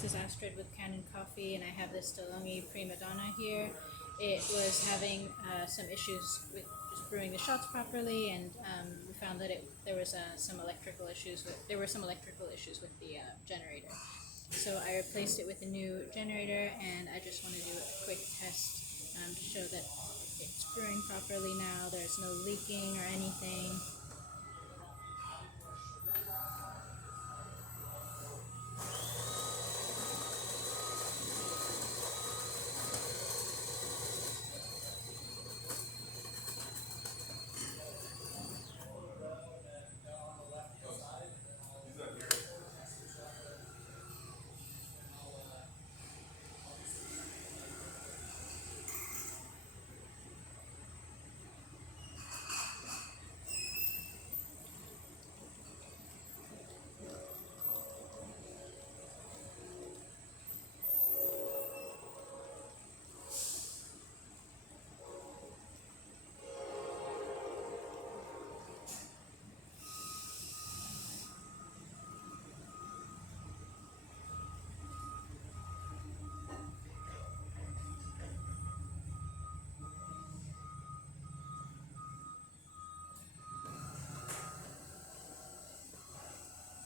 this is Astrid with Kanen Coffee, and I have this DeLonghi primadonna here. It was having some issues with just brewing the shots properly, and we found that there were some electrical issues with the generator. So I replaced it with a new generator, and I just want to do a quick test to show that it's brewing properly now. There's no leaking or anything.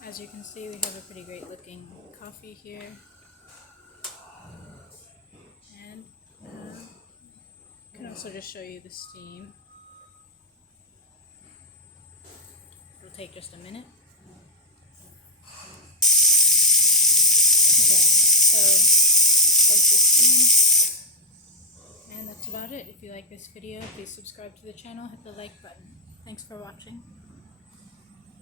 As you can see, we have a pretty great looking coffee here, and I can also just show you the steam. It'll take just a minute. Okay, so there's the steam, and that's about it. If you like this video, please subscribe to the channel, hit the like button. Thanks for watching.